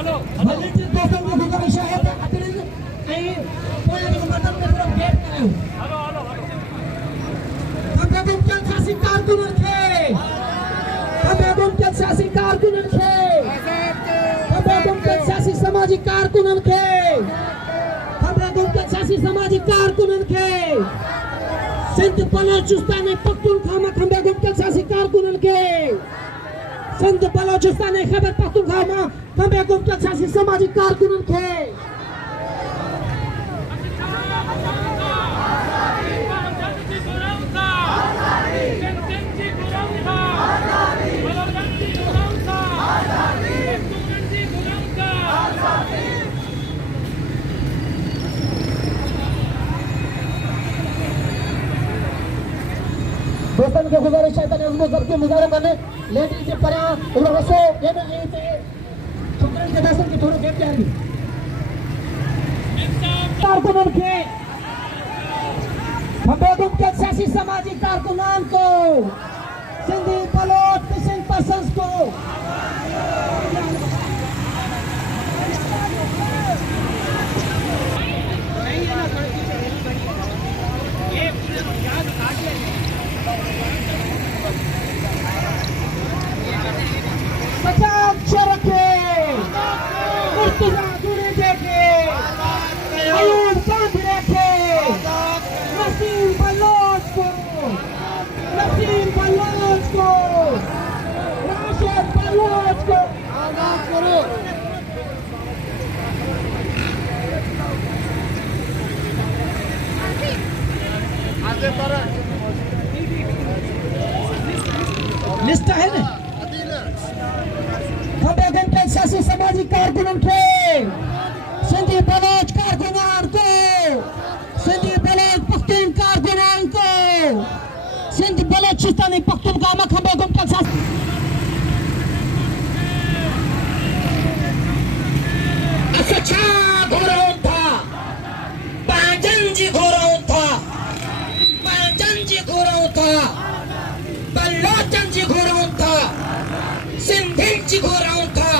भलेची दोस्तांची गुजारिश आहे त्या खात्रीने काही पोळ्याच्या मतदान भेट करावं खंबे गुमक्यात शासी कारकुनन खे खंबे गुमक्यात शासी कारकुनन खे खंबे गुमक्यात शासी सामाजिक कारकुनन खे खंबे गुमक्यात शासी सामाजिक कारकुनन खे संत बलोचिस्तान पख्तूनख्वा खंबे गुमक्यात शासी कारकुनन खे संत बलोचिस्तान खैबर पख्तूनख्वा में खंबे गुमक्यात शासी सामाजिक कारकुनन खे दोस्तों के गुजारिश है तने उसको सबके मुजाहरा करने लेडीज से परा और रसो ये ना ये से छोकरन के दर्शन की थोड़ी देर के आगे कारकुनन के खंबे गुमक्यात शासी सामाजिक कारकुनान को सिंधी बलोच मिसिंग पर्सन्स को सजाग रखे मुर्तजा दूरी देखे अयूब बांध रखे नसीम बलोच को राशिद बलोच को आजाद करो लिस्ट है ना खंबे गुमक्यात शासी सामाजिक कारकुनन खे सिंधी बलोच कारकुनान को सिंधी बलोच पख्तून कारकुनान को सिंधी बलोचिस्तानी पख्तूनख्वा में खंबे गुमक्यात शासी अच्छा घोराऊन था पांजंजी घोराऊन था बलोचंजी घोराऊन था सिंधींची घोराऊन था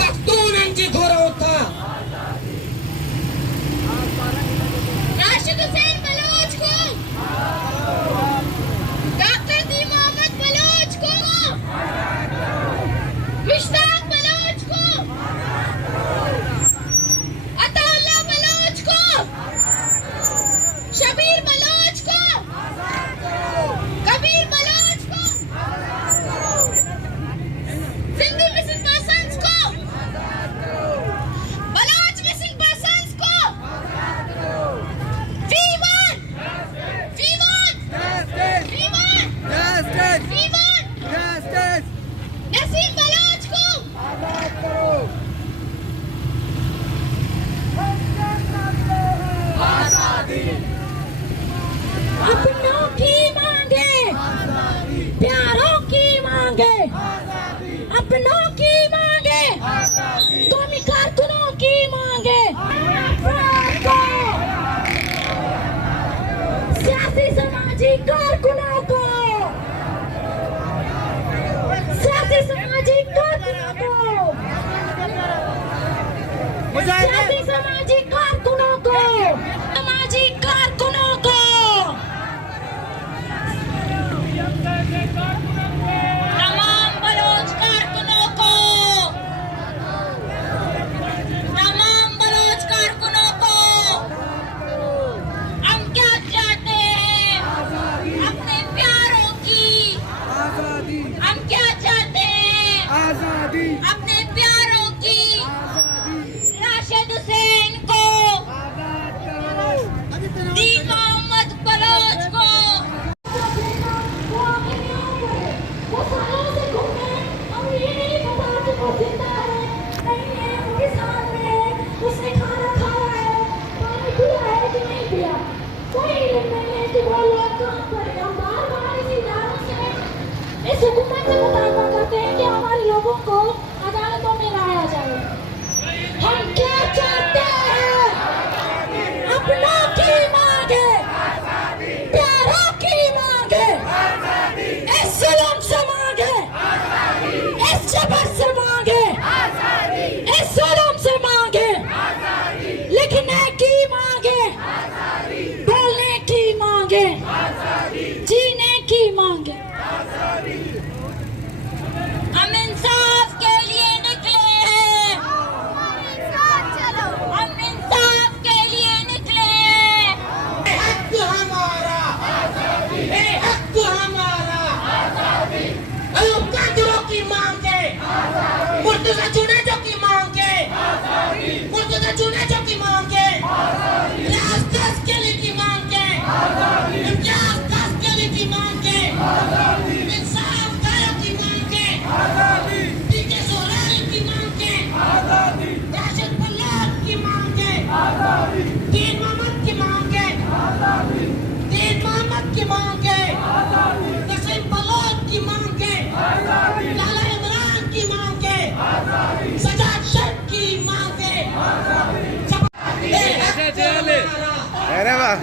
पख्तूनंची घोराऊन था राशिद हुसैन बलोच को डॉक्टर दी मोहम्मद बलोच को मुश्ताक बलोच को अताउल्लाह बलोच को शबीर बलोच को कबीर बलोच को सिंधी मिसिंग पर्सन्स को बलोच मिसिंग पर्सन्स को वीवन नसीम बलोच को अपनों की मांगे प्यारों की मांगे अपनों की मांगे तुम कारकुनों की मांगे सियासी सामाजिक कारकुनों को सियासी सामाजिक कारकुनों को सियासी सामाजिक कारकुनों को सामाजिक कारकुनों को तमाम बलोच कारकुनों को हम क्या चाहते हैं अपने प्यारों की हम क्या चाहते हैं अपने प्यारों की राशिद हुसैन को दी मोहम्मद बलोच को वो सालों से घूमे और ये नहीं पता कि वो जिंदा है नहीं है उनके सामने है उसने खाना खाया है पानी पिया है कि नहीं पिया कोई इल्म नहीं है कि वो लोग कहाँ पर है हम बार-बार इस इदारों से इस हुकूमत से मुतालबा करते हैं कि हमारे लोगों को अदालतों में लाया जाए हम क्या चाहते हैं अपनों की मांगे प्यारों की मांगे इस जुल्म से मांगे इस जबर से मांगे मुर्तजा चुनेजो की मांगे, मुर्तजा चुनेजो की मांगे, रियाज तस्करी की मांगे, इम्तियाज तस्करी की मांगे, इंसाफ गायों की मांगे, पीके सोरेल की मांगे, राशिद पल्लाद की मांगे, दीन मोहम्मद की मांगे, दीन मोहम्मद की मांगे, नसीम बलोच की मांगे, लाला इमरान की मांगे, सजाद शेख की मांगे, अरे वाह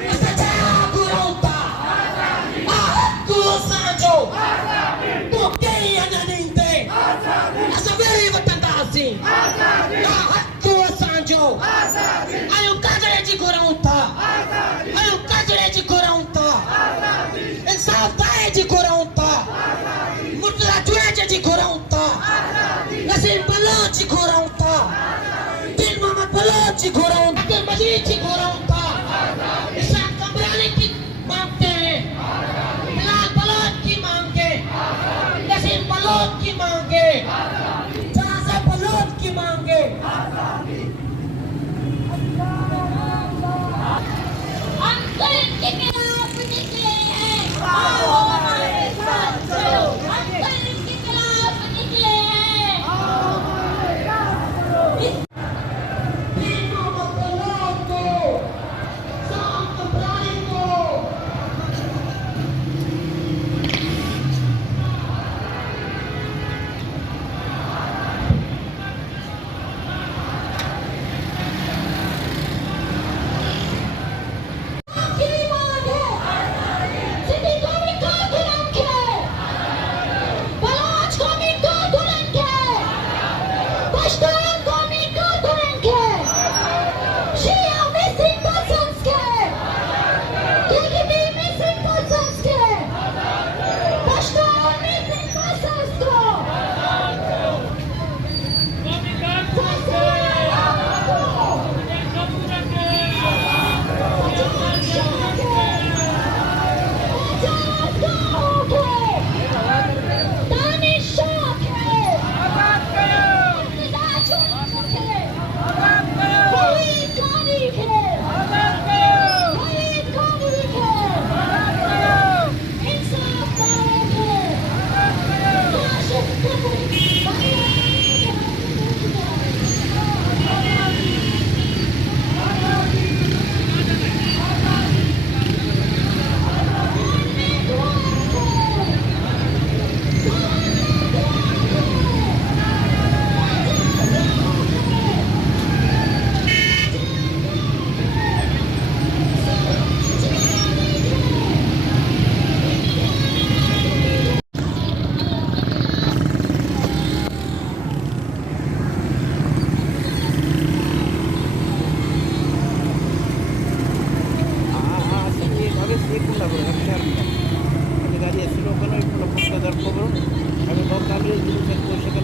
नसीम बलोच घोरौता, दिल मोहम्मद बलोच घोरौता, अब्दुल मजीद जी घोरौता, इशाक कमरानी की मांगते हैं, बिलाल बलोच की मांगे, नसीम बलोच की मांगे, जहाज़ बलोच की मांगे। अंकल के खिलाफ निकले हैं, आओ हमारे साथ चलो। अंकल के खिलाफ निकले हैं, आओ हमारे साथ चलो। दिल मोहम्मद बलोच को, शाम कमरानी को, की मांग है, सिंधी कौमी को दुल्हन के, बलोच कौमी को दुल्हन के, पश्तून कौमी को दुल्हन के, शिया मिसिंग पर्सन्स के, KKP मिसिंग पर्सन्स के, पश्तून मिसिंग पर्सन्स को,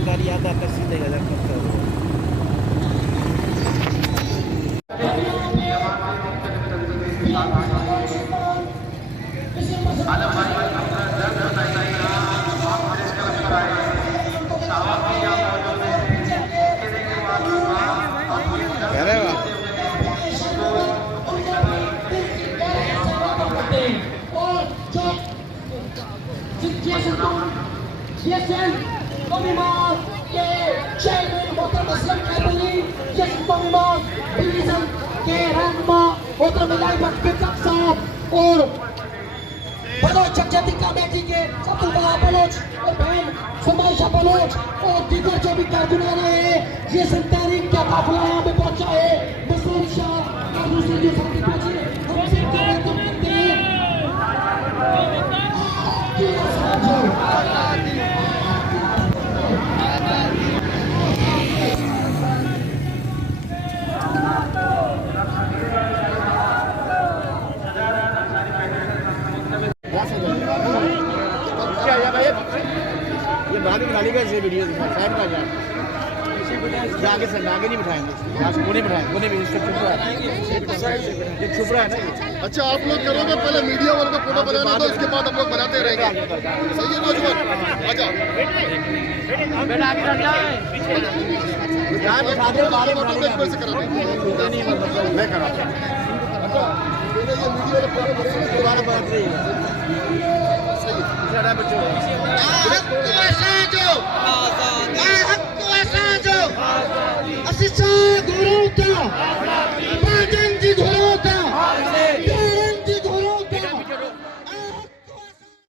গাড়ি আদা কাছে দেখা যাচ্ছে अरे वाह GSM Comimar के चेयरमैन मोहतरम असलम कैबली, GSM Comimar डिवीजन के रहनुमा मोहतरम इलाही भट्ट बेगम साहब और बलोच जगजाती कमेटी के अब्दुल बहा बलोच और बहन समाइशा बलोच और दीगर जो भी कारकुनान हैं, GSM तहरीक का काफिला यहाँ पे पहुंचा है। मसरूर शाह और दूसरे जो साथी पहुंचे हम सबका वेलकम करते हैं। ये बाद में गाली का वीडियो दिखा साइड का जा ये आगे से आगे नहीं बिठाएंगे, यहाँ से कोने बिठाएंगे, कोने भी इसका छुप रहा है, ये छुप रहा है ना ये। अच्छा आप लोग करोगे, पहले मीडिया वालों को फोटो बनाने दो, इसके बाद हम लोग बनाते रहेंगे। सही है नौजवान, आजा बेटा आगे रख जाए, यहाँ बिठा दे, बाहर बिठा दे, से करा नहीं मैं करा ये मीडिया वाले फोटो बनाएंगे, दोबारा बात रही है। Assistant Guru